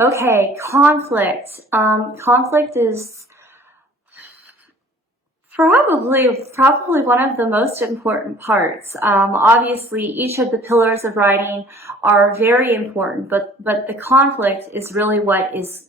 Okay, conflict. Conflict is probably one of the most important parts. Obviously, each of the pillars of writing are very important, but the conflict is really what is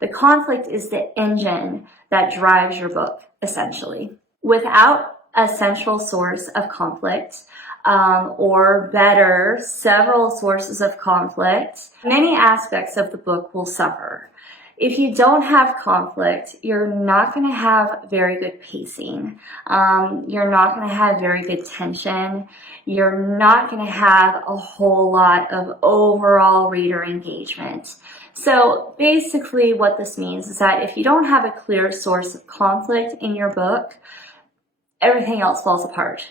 the conflict is the engine that drives your book, essentially. Without a central source of conflict, or better, several sources of conflict, many aspects of the book will suffer. If you don't have conflict, you're not going to have very good pacing. You're not going to have very good tension. You're not going to have a whole lot of overall reader engagement. So basically what this means is that if you don't have a clear source of conflict in your book, everything else falls apart.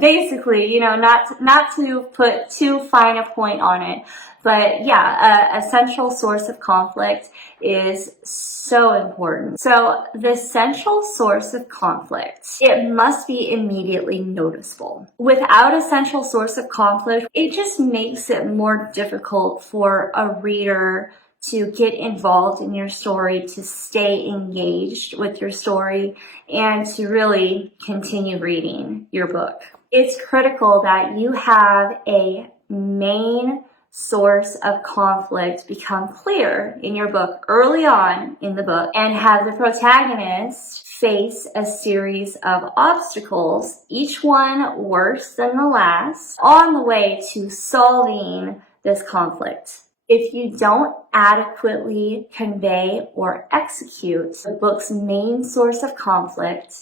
Basically, not to put too fine a point on it, but yeah, a central source of conflict is so important. So the central source of conflict, it must be immediately noticeable. Without a central source of conflict, it just makes it more difficult for a reader to get involved in your story, to stay engaged with your story, and to really continue reading your book. It's critical that you have a main source of conflict become clear in your book early on in the book, and have the protagonist face a series of obstacles, each one worse than the last, on the way to solving this conflict. If you don't adequately convey or execute the book's main source of conflict,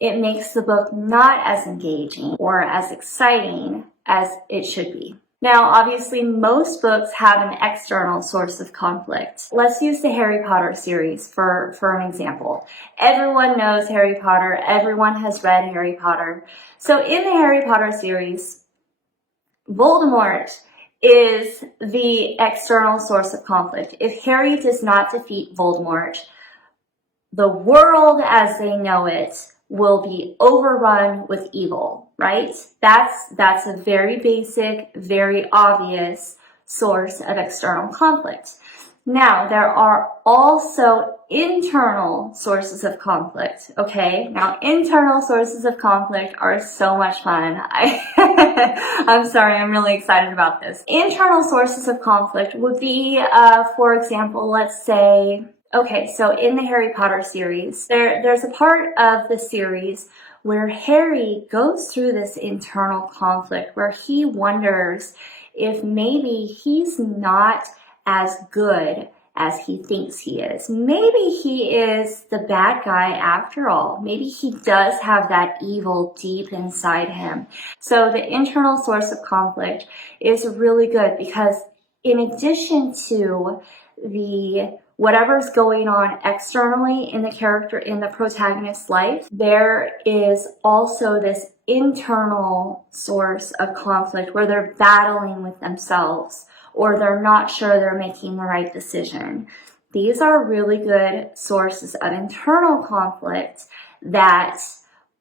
it makes the book not as engaging or as exciting as it should be. Now, obviously, most books have an external source of conflict. Let's use the Harry Potter series for an example. Everyone knows Harry Potter. Everyone has read Harry Potter. So in the Harry Potter series, Voldemort is the external source of conflict. If Harry does not defeat Voldemort, the world as they know it will be overrun with evil, right? That's a very basic, very obvious source of external conflict. Now, there are also internal sources of conflict, okay? Now, internal sources of conflict are so much fun. I'm sorry, I'm really excited about this. Internal sources of conflict would be, for example, let's say, okay, so in the Harry Potter series, there's a part of the series where Harry goes through this internal conflict where he wonders if maybe he's not as good as he thinks he is. Maybe he is the bad guy after all. Maybe he does have that evil deep inside him. So the internal source of conflict is really good because in addition to whatever's going on externally in the protagonist's life, there is also this internal source of conflict where they're battling with themselves, or they're not sure they're making the right decision. These are really good sources of internal conflict that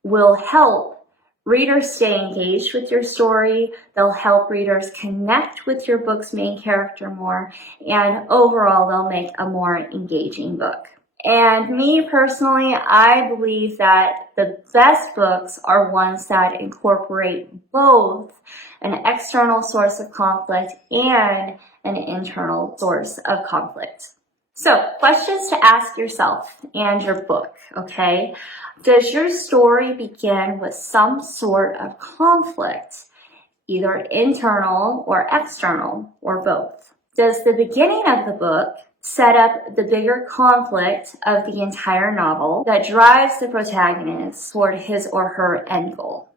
will help readers stay engaged with your story. They'll help readers connect with your book's main character more, and overall, they'll make a more engaging book. And me personally, I believe that the best books are ones that incorporate both an external source of conflict and an internal source of conflict. So, questions to ask yourself and your book, okay? Does your story begin with some sort of conflict, either internal or external, or both? Does the beginning of the book set up the bigger conflict of the entire novel that drives the protagonist toward his or her end goal?